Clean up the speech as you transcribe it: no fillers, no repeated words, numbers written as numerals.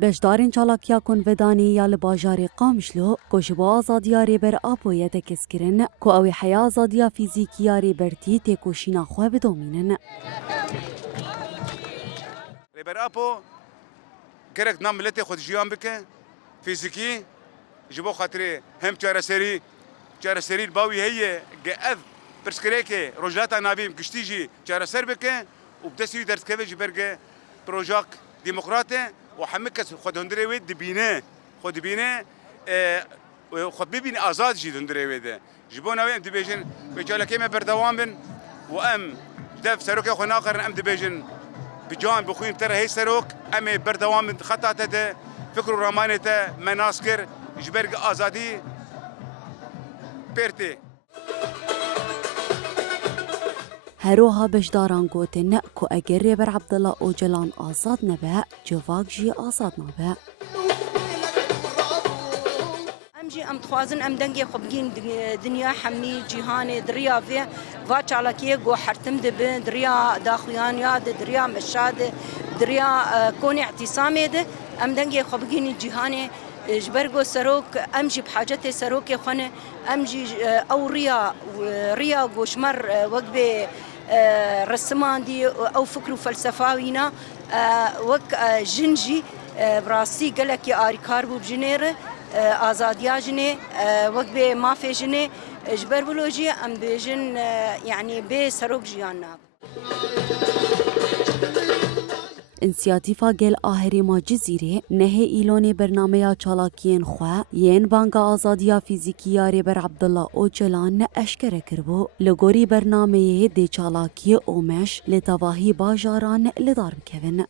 بشدارین چالاکیا کنفدانی یا لباجاری قامشلو کشبا آزادیا ریبر آپویه تکسکرن که اوی حیا آزادیا فیزیکیا ریبرتی تکوشینا خواه بدومینن. ریبر آپو کرک نام ملت خود جیان بکه فیزیکی جبو خاطر هم چارەسەری باوی هەیە ئەv پرسکرێکێ ڕۆژلاتا ناویم گشتیژی چارەسەر بکە و بدەستی دەرزکەوێژی بەرگە پرۆژاک دیموکراتێ و هەموو کەس خۆ هەندرێ وێ دبینێ خۆ دبینێ خۆ ببینێ ئازادیژی هەندرێ وێدە ji bo navê em dibêjin wêçalekê me berdewam bin û em dev serokê xwe naqerin em dibêjin bi can bixwîn te re hey serok em ê berdewam bin xeta te de fikr û ramanê te me nas kir ji ber azadî پرتی هروها بشداران گوتن که اگر ریبر عبدالله اوجلان آزاد نبه جواک جی آزاد نبه ام جی ام تخوازن ام دنگی خبگین دنیا حمی جهان دریا و چالاکیه گو حرتم دبه دریا داخلیان یاد دریا مشاد دریا کون اعتصامه ده ام دنگی خبگین جهان جبرگو سروک امجی بحاجت سروک خانه امجی او ریا گوشمر وقت رسمان دی او فکر و فلسفاوینا وقت جنجی براستی گلکی آریکار بو بجنیر آزادیا جنه وقت به مافی جنه جبر بلوجی ام بیجن یعنی به سروک جیانا انسیاتیفا گل آهریما جزیره نهی ایلون برنامه چالاکین خواه ین بانگا آزادیا فیزیکیا ریبر عبدالله اوجلان اشکره کربو لگوری برنامه دی چالاکی اومش لتواهی باجاران لدار بکوین.